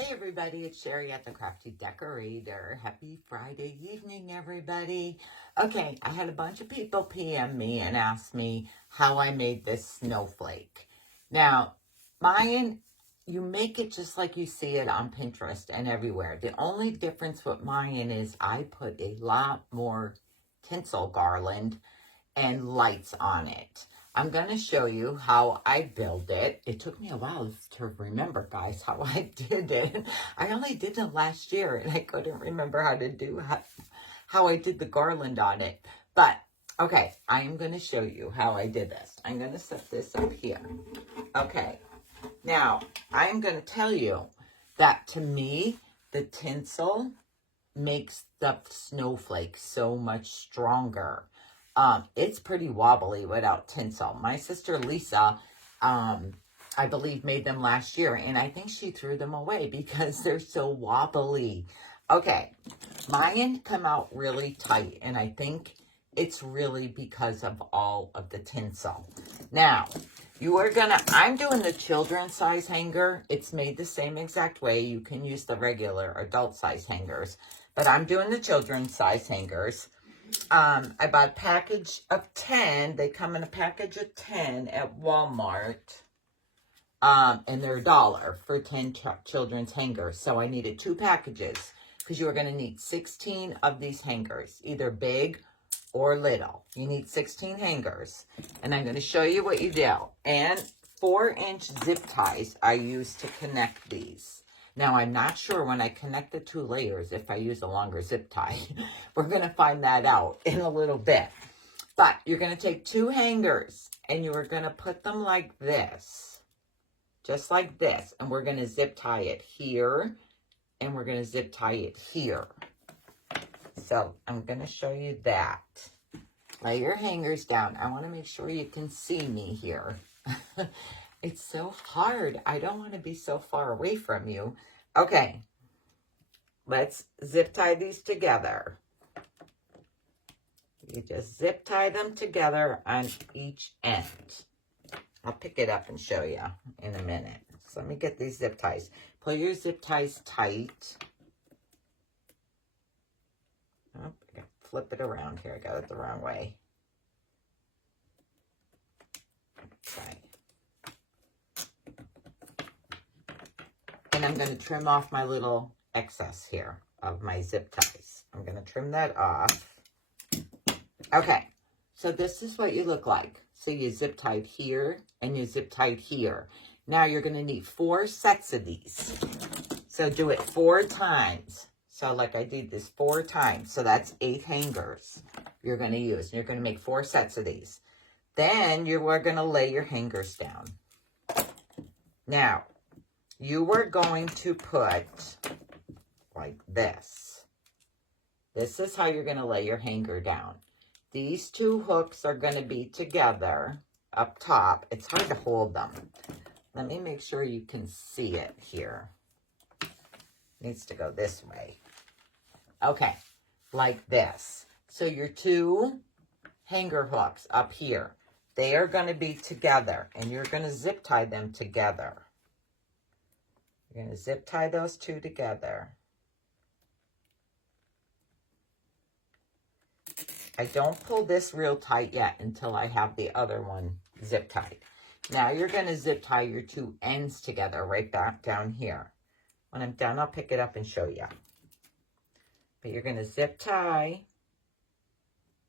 Hey everybody, it's Sherry at the Crafty Decorator. Happy Friday evening, everybody. Okay, I had a bunch of people PM me and ask me how I made this snowflake. Now, mine, you make it just like you see it on Pinterest and everywhere. The only difference with mine is I put a lot more tinsel garland and lights on it. I'm going to show you how I build it. It took me a while to remember, guys, how I did it. I only did it last year, and I couldn't remember how I did the garland on it. But, okay, I am going to show you how I did this. I'm going to set this up here. Okay, now, I'm going to tell you that to me, the tinsel makes the snowflake so much stronger. It's pretty wobbly without tinsel. My sister Lisa, I believe, made them last year, and I think she threw them away because they're so wobbly. Okay, mine come out really tight, and I think it's really because of all of the tinsel. Now, I'm doing the children's size hanger. It's made the same exact way. You can use the regular adult size hangers, but I'm doing the children's size hangers. I bought a package of 10. They come in a package of 10 at Walmart. And they're $1 for 10 children's hangers. So I needed 2 packages because you are going to need 16 of these hangers, either big or little. You need 16 hangers. And I'm going to show you what you do. And 4-inch zip ties I use to connect these. Now, I'm not sure when I connect the 2 layers if I use a longer zip tie. We're going to find that out in a little bit. But you're going to take 2 hangers and you are going to put them like this. Just like this. And we're going to zip tie it here. And we're going to zip tie it here. So I'm going to show you that. Lay your hangers down. I want to make sure you can see me here. It's so hard. I don't want to be so far away from you. Okay. Let's zip tie these together. You just zip tie them together on each end. I'll pick it up and show you in a minute. So let me get these zip ties. Pull your zip ties tight. Oh, I got to flip it around here. I got it the wrong way. Okay. And I'm going to trim off my little excess here of my zip ties. I'm going to trim that off. Okay, so this is what you look like. So you zip tied here and you zip tied here. Now you're going to need 4 sets of these. So do it 4 times. So like I did this 4 times. So that's 8 hangers you're going to use. You're going to make 4 sets of these. Then you are going to lay your hangers down. Now, you are going to put like this. This is how you're going to lay your hanger down. These 2 hooks are going to be together up top. It's hard to hold them. Let me make sure you can see it here. It needs to go this way. Okay, like this. So your 2 hanger hooks up here, they are going to be together, and you're going to zip tie them together. You're going to zip tie those 2 together. I don't pull this real tight yet until I have the other one zip tied. Now you're going to zip tie your 2 ends together right back down here. When I'm done, I'll pick it up and show you. But you're going to zip tie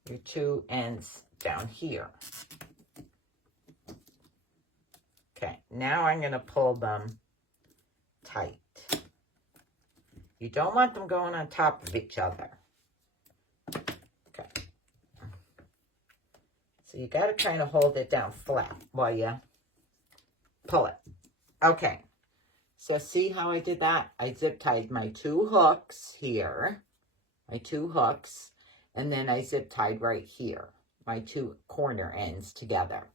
your 2 ends down here. Okay, now I'm going to pull them tight. You don't want them going on top of each other. Okay. So you got to kind of hold it down flat while you pull it. Okay. So see how I did that? I zip tied my 2 hooks here. My 2 hooks. And then I zip tied right here. My 2 corner ends together.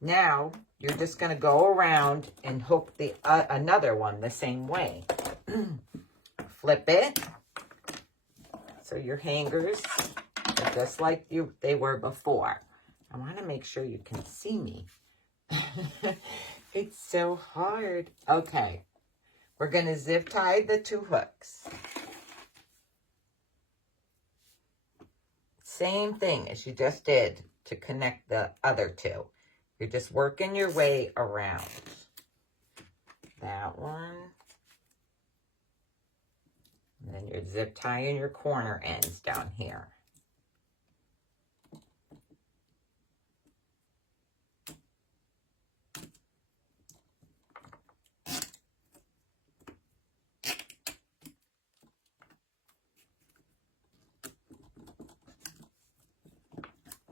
Now, you're just going to go around and hook the another one the same way. Flip it. So your hangers are just like they were before. I want to make sure you can see me. It's so hard. Okay. We're going to zip tie the 2 hooks. Same thing as you just did to connect the other 2. You're just working your way around. That one. And then you're zip tying your corner ends down here.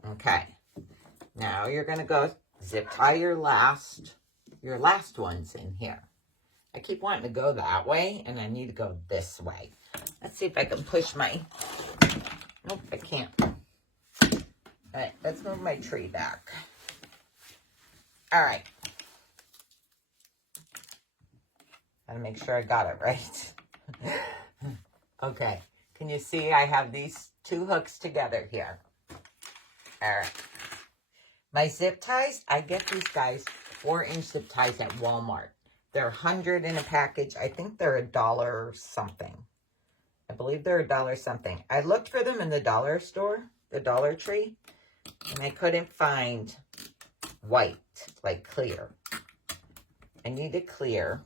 Okay, now you're going to go zip tie your last ones in here. I keep wanting to go that way, and I need to go this way. Let's see if I can push my, nope, I can't. All right, let's move my tree back. All right. Gotta make sure I got it right. Okay, can you see I have these 2 hooks together here? All right. My zip ties, I get these guys 4-inch zip ties at Walmart. They're 100 in a package. I think they're $1 something. I believe they're $1 something. I looked for them in the dollar store, the Dollar Tree, and I couldn't find white, like clear. I needed clear.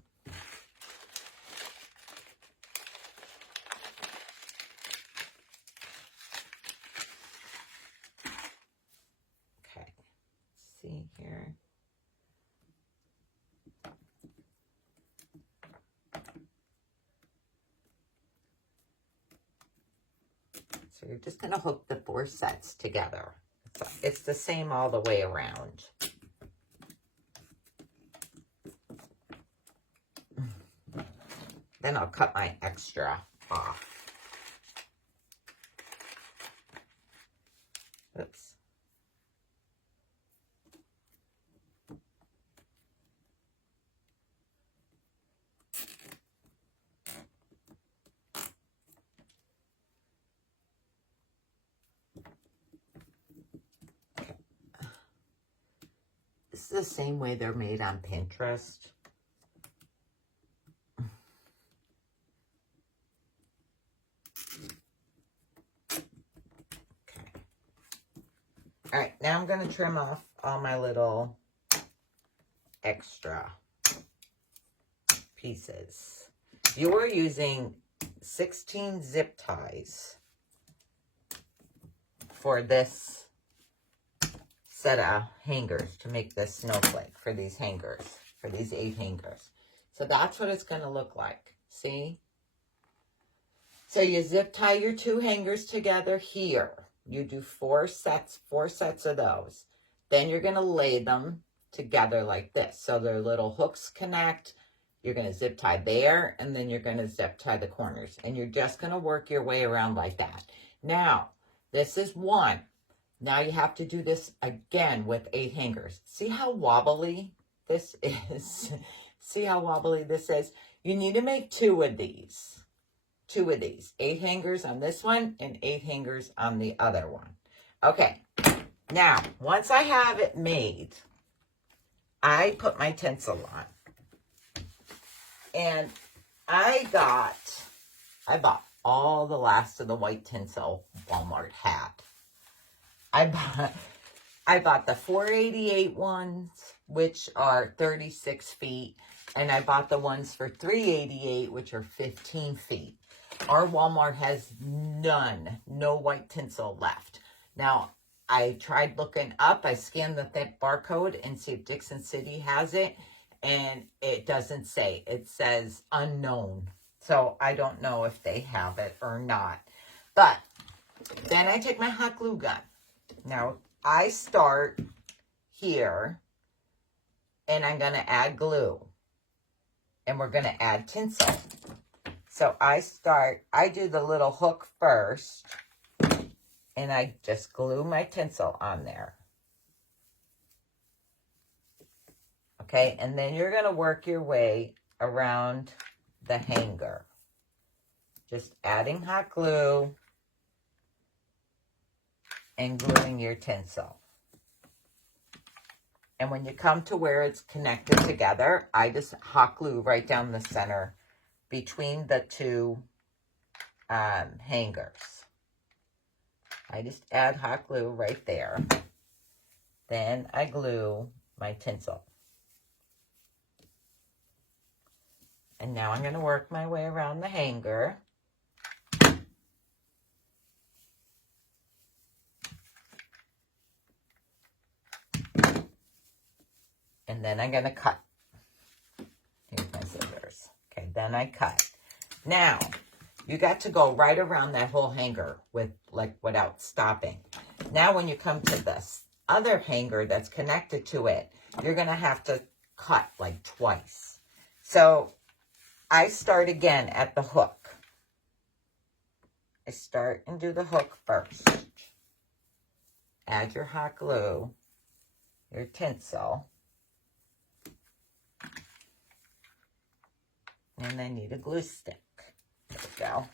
Okay, let's see here. So you're just going to hook the 4 sets together. It's the same all the way around. Then I'll cut my extra off. Oops. This is the same way they're made on Pinterest. Okay. All right, now I'm going to trim off all my little extra pieces. You are using 16 zip ties for this set of hangers to make this snowflake, for these hangers, for these 8 hangers. So that's what it's going to look like. See? So you zip tie your 2 hangers together here. You do 4 sets of those. Then you're going to lay them together like this. So their little hooks connect. You're going to zip tie there, and then you're going to zip tie the corners. And you're just going to work your way around like that. Now, this is 1. Now you have to do this again with 8 hangers. See how wobbly this is? See how wobbly this is? You need to make 2 of these. 2 of these. 8 hangers on this one and 8 hangers on the other one. Okay. Now, once I have it made, I put my tinsel on. And I bought all the last of the white tinsel Walmart had. I bought the 488 ones, which are 36 feet, and I bought the ones for 388, which are 15 feet. Our Walmart has no white tinsel left. Now, I tried looking up. I scanned the barcode and see if Dixon City has it, and it doesn't say. It says unknown. So I don't know if they have it or not. But then I take my hot glue gun. Now, I start here, and I'm going to add glue, and we're going to add tinsel. So I do the little hook first, and I just glue my tinsel on there. Okay, and then you're going to work your way around the hanger. Just adding hot glue and gluing your tinsel. And when you come to where it's connected together, I just hot glue right down the center between the two hangers. I just add hot glue right there. Then I glue my tinsel. And now I'm going to work my way around the hanger. And then I'm going to cut. Here's my scissors. Okay, then I cut. Now, you got to go right around that whole hanger without stopping. Now, when you come to this other hanger that's connected to it, you're going to have to cut like twice. So, I start again at the hook. I start and do the hook first. Add your hot glue, your tinsel. And I need a glue stick. There we go.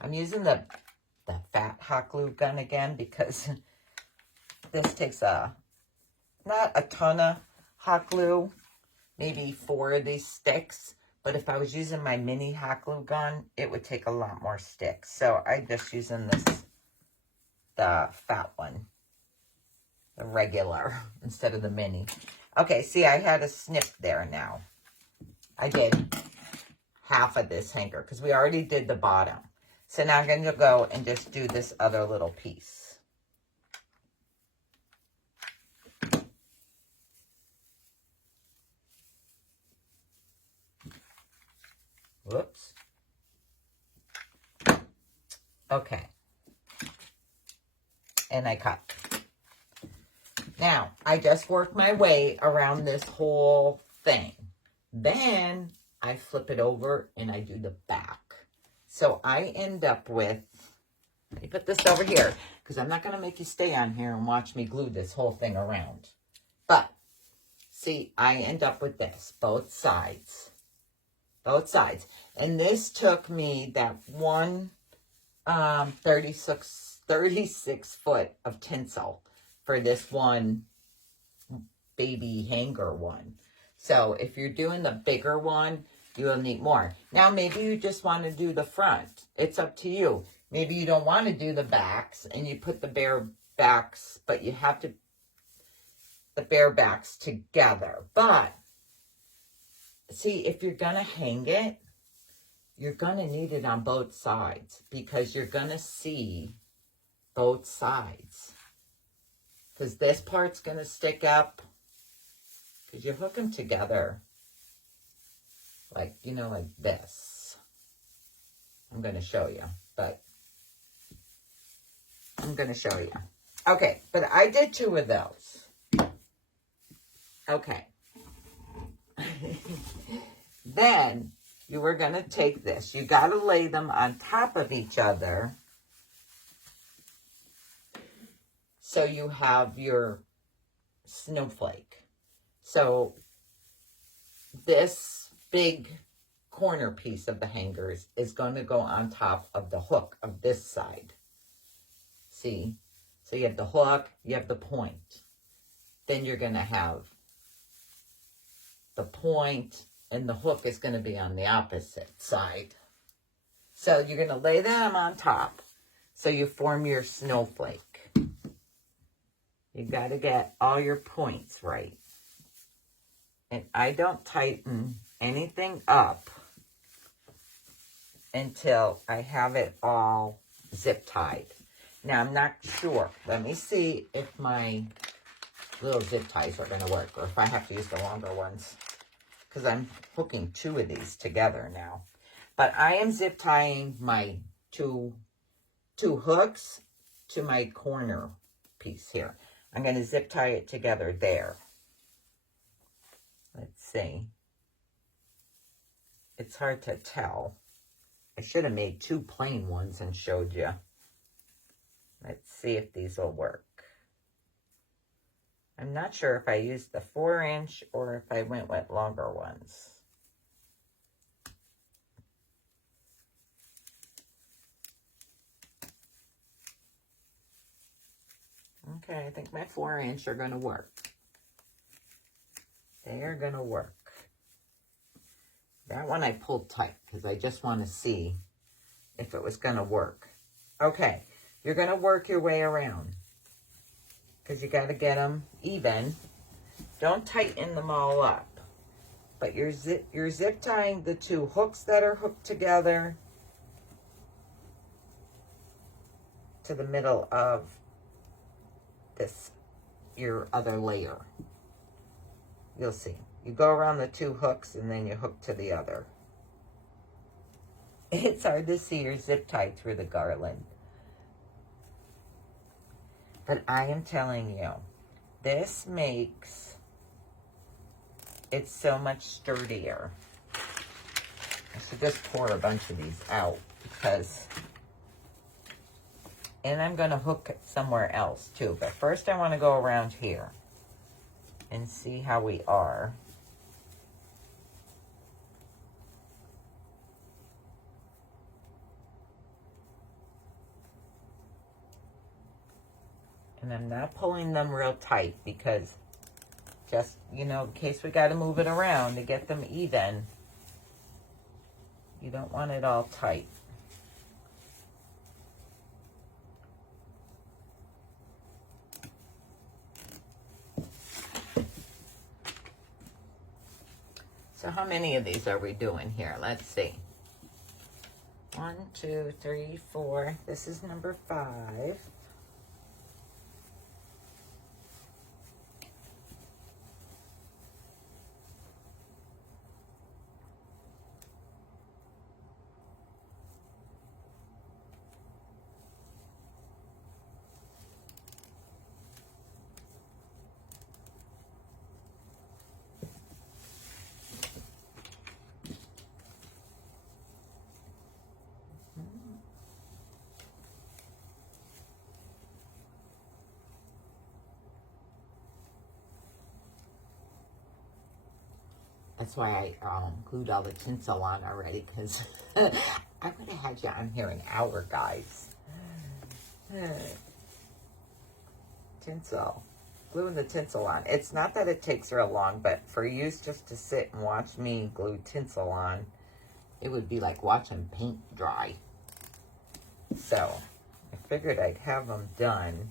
I'm using the fat hot glue gun again because this takes not a ton of hot glue, maybe 4 of these sticks. But if I was using my mini hot glue gun, it would take a lot more sticks. So I'm just using the fat one, the regular, instead of the mini. Okay, see, I had a snip there now. I did half of this hanger because we already did the bottom. So now I'm going to go and just do this other little piece. Whoops. Okay. And I cut. Now, I just work my way around this whole thing. Then I flip it over and I do the back. So I end up with, let me put this over here because I'm not going to make you stay on here and watch me glue this whole thing around. But, see, I end up with this, both sides. Both sides. And this took me that one 36 foot of tinsel for this one baby hanger one. So if you're doing the bigger one, you'll need more. Now, maybe you just want to do the front. It's up to you. Maybe you don't want to do the backs and you put the bare backs, but you have to, the bare backs together. But, see, if you're going to hang it, you're going to need it on both sides because you're going to see both sides. Because this part's going to stick up because you hook them together like, you know, like this. I'm going to show you, but I'm going to show you. Okay, but I did 2 of those. Okay. Then you were going to take this. You got to lay them on top of each other. So you have your snowflake. So this big corner piece of the hangers is going to go on top of the hook of this side. See? So you have the hook, you have the point. Then you're going to have the point, and the hook is going to be on the opposite side. So you're going to lay them on top. So you form your snowflake. You got to get all your points right. And I don't tighten anything up until I have it all zip tied. Now, I'm not sure. Let me see if my little zip ties are going to work or if I have to use the longer ones because I'm hooking 2 of these together now. But I am zip tying my two hooks to my corner piece here. I'm going to zip tie it together there. Let's see. It's hard to tell. I should have made 2 plain ones and showed you. Let's see if these will work. I'm not sure if I used the 4-inch or if I went with longer ones. Okay, I think my 4-inch are going to work. They are going to work. That one I pulled tight because I just want to see if it was going to work. Okay, you're going to work your way around because you got to get them even. Don't tighten them all up. But you're zip tying the two hooks that are hooked together to the middle of this, your other layer. You'll see. You go around the two hooks and then you hook to the other. It's hard to see your zip tie through the garland. But I am telling you, this makes it so much sturdier. I should just pour a bunch of these out because, and I'm going to hook it somewhere else too. But first I want to go around here and see how we are. And I'm not pulling them real tight because just, you know, in case we got to move it around to get them even. You don't want it all tight. So how many of these are we doing here? Let's see. 1, 2, 3, 4. This is number 5. That's why I glued all the tinsel on already, because I would have had you on here an hour, guys. Tinsel. Gluing the tinsel on. It's not that it takes real long, but for you just to sit and watch me glue tinsel on, it would be like watching paint dry. So, I figured I'd have them done.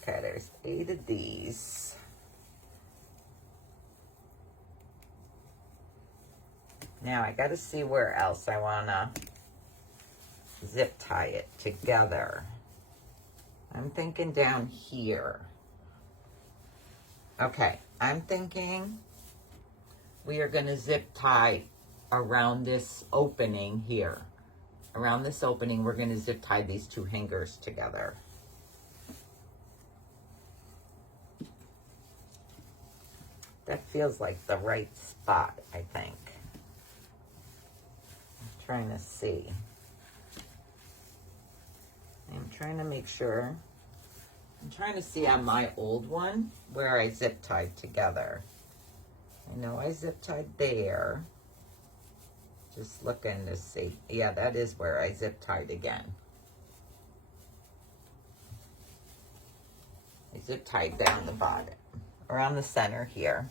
Okay, there's 8 of these. Now I got to see where else I want to zip tie it together. I'm thinking down here. Okay, I'm thinking we are going to zip tie around this opening here. Around this opening, we're going to zip tie these 2 hangers together. That feels like the right spot, I think. Trying to see. I'm trying to make sure. I'm trying to see on my old one where I zip tied together. I know I zip tied there. Just looking to see. Yeah, that is where I zip tied again. I zip tied down the bottom, around the center here.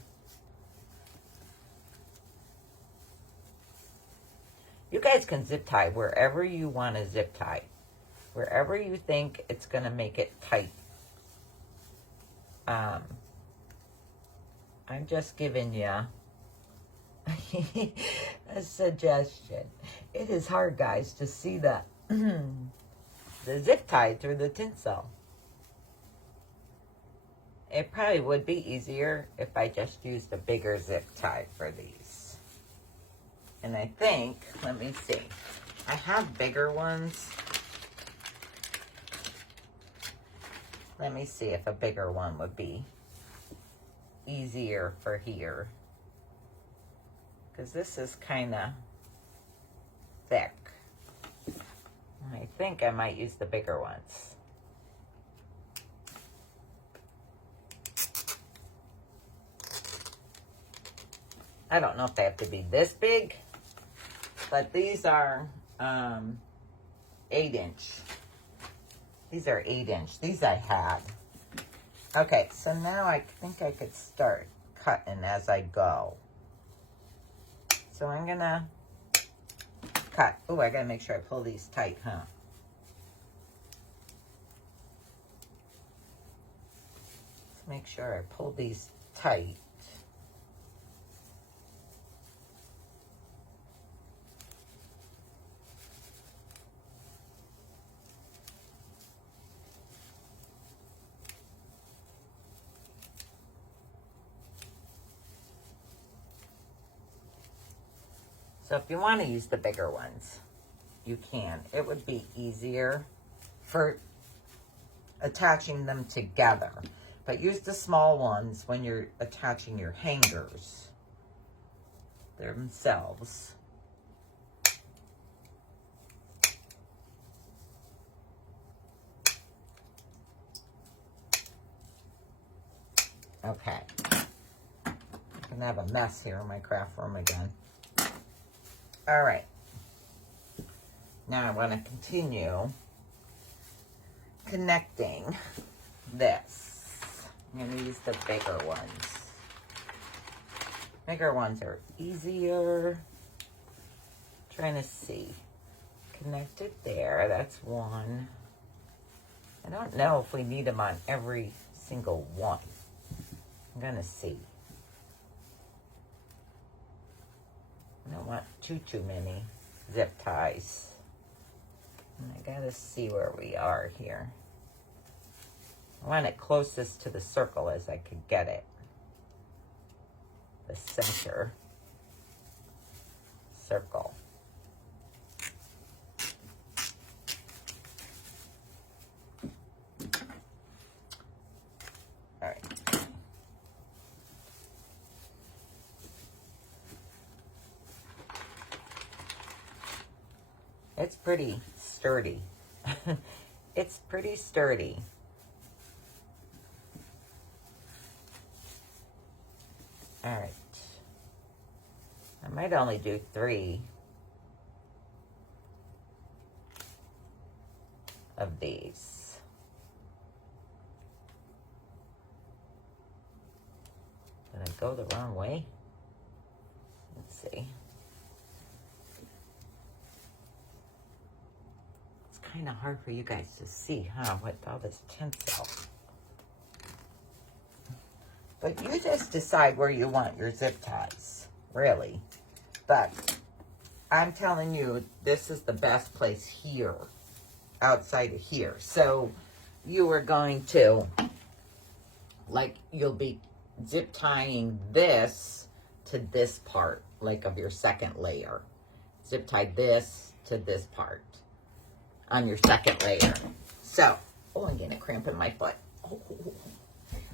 You guys can zip tie wherever you want to zip tie. Wherever you think it's going to make it tight. I'm just giving you a suggestion. It is hard, guys, to see the, the zip tie through the tinsel. It probably would be easier if I just used a bigger zip tie for these. And I think, let me see, I have bigger ones. Let me see if a bigger one would be easier for here. Because this is kind of thick. I think I might use the bigger ones. I don't know if they have to be this big. But these are 8-inch. These are 8-inch. These I had. Okay, so now I think I could start cutting as I go. So I'm gonna cut. Oh, I gotta make sure I pull these tight, huh? Let's make sure I pull these tight. So if you want to use the bigger ones, you can. It would be easier for attaching them together. But use the small ones when you're attaching your hangers themselves. Okay. I'm gonna have a mess here in my craft room again. All right. Now I want to continue connecting this. I'm going to use the bigger ones. Bigger ones are easier. Trying to see. Connect it there. That's one. I don't know if we need them on every single one. I'm going to see. I don't want too many zip ties. And I gotta see where we are here. I want it closest to the circle as I could get it. The center circle. All right. It's pretty sturdy. It's pretty sturdy. All right. I might only do 3 of these. Did I go the wrong way? Let's see. Kind of hard for you guys to see, huh, with all this tinsel. But you just decide where you want your zip ties, really. But I'm telling you, this is the best place here, outside of here. So you are going to, like, you'll be zip tying this to this part, like of your second layer. Zip tie this to this part on your second layer. So, oh, I'm getting a cramp in my foot. Oh.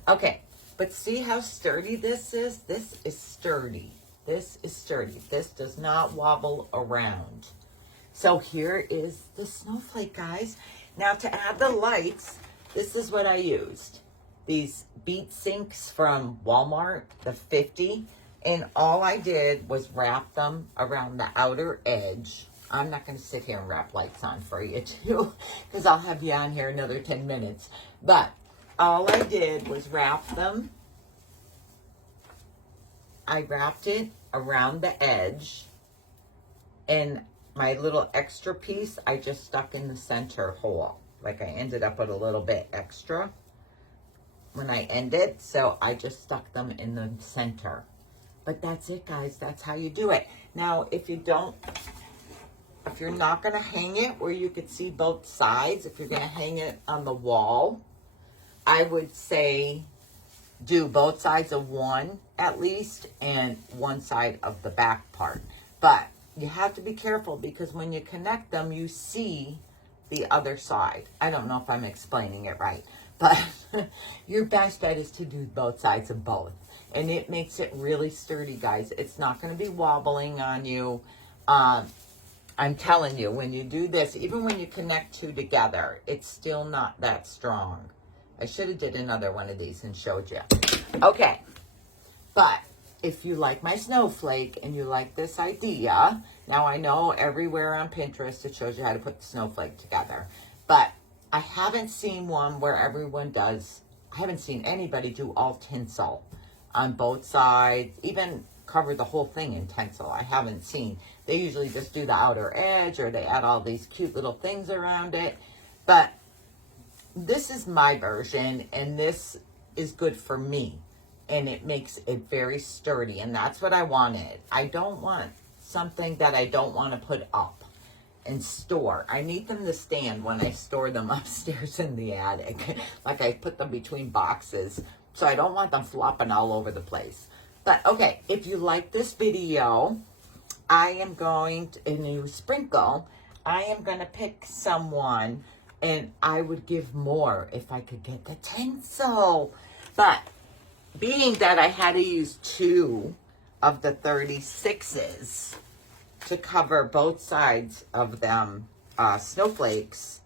Okay, but see how sturdy this is? This is sturdy. This is sturdy. This does not wobble around. So here is the snowflake, guys. Now to add the lights, this is what I used. These beat sinks from Walmart, the 50. And all I did was wrap them around the outer edge. I'm not going to sit here and wrap lights on for you, too, because I'll have you on here another 10 minutes. But all I did was wrap them. I wrapped it around the edge. And my little extra piece, I just stuck in the center hole. Like I ended up with a little bit extra when I ended. So I just stuck them in the center. But that's it, guys. That's how you do it. Now, if you're not going to hang it where you could see both sides, if you're going to hang it on the wall, I would say do both sides of one at least and one side of the back part. But you have to be careful because when you connect them, you see the other side. I don't know if I'm explaining it right, but your best bet is to do both sides of both. And it makes it really sturdy, guys. It's not going to be wobbling on you. I'm telling you, when you do this, even when you connect 2 together, it's still not that strong. I should have did another one of these and showed you. Okay, but if you like my snowflake and you like this idea, now I know everywhere on Pinterest it shows you how to put the snowflake together, but I haven't seen one where everyone does, I haven't seen anybody do all tinsel on both sides, even cover the whole thing in tinsel. I haven't seen. They usually just do the outer edge, or they add all these cute little things around it. But this is my version, and this is good for me. And it makes it very sturdy, and that's what I wanted. I don't want something that I don't want to put up and store. I need them to stand when I store them upstairs in the attic. Like I put them between boxes. So I don't want them flopping all over the place. But okay, if you like this video, I am going to, and you sprinkle, I am going to pick someone, and I would give more if I could get the tinsel. But being that I had to use 2 of the 36s to cover both sides of them snowflakes,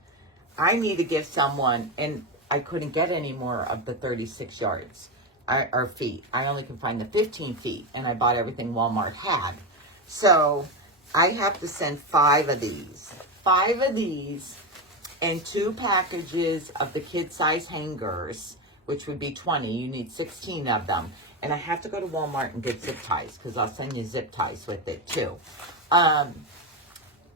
I need to give someone, and I couldn't get any more of the 36 yards or feet. I only can find the 15 feet, and I bought everything Walmart had. So I have to send 5 of these. 5 of these and 2 packages of the kid size hangers, which would be 20. You need 16 of them. And I have to go to Walmart and get zip ties, because I'll send you zip ties with it too.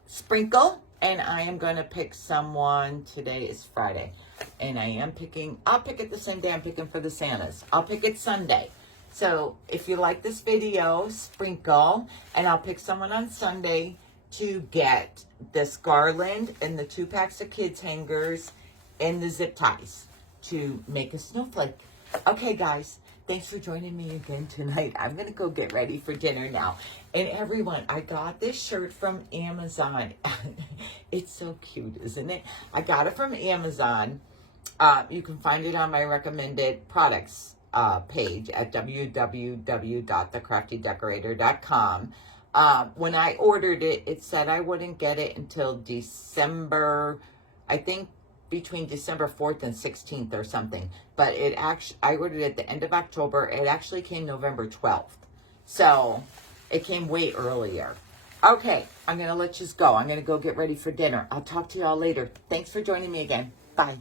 Sprinkle, and I am going to pick someone. Today is Friday. And I am picking, I'll pick it the same day I'm picking for the Santas. I'll pick it Sunday. So if you like this video, sprinkle, and I'll pick someone on Sunday to get this garland and the 2 packs of kids hangers and the zip ties to make a snowflake. Okay, guys, thanks for joining me again tonight. I'm going to go get ready for dinner now. And everyone, I got this shirt from Amazon. It's so cute, isn't it? I got it from Amazon. You can find it on my recommended products page at www.thecraftydecorator.com. When I ordered it, it said I wouldn't get it until December, I think between December 4th and 16th or something. But it actually, I ordered it at the end of October. It actually came November 12th. So it came way earlier. Okay, I'm going to let you go. I'm going to go get ready for dinner. I'll talk to y'all later. Thanks for joining me again. Bye.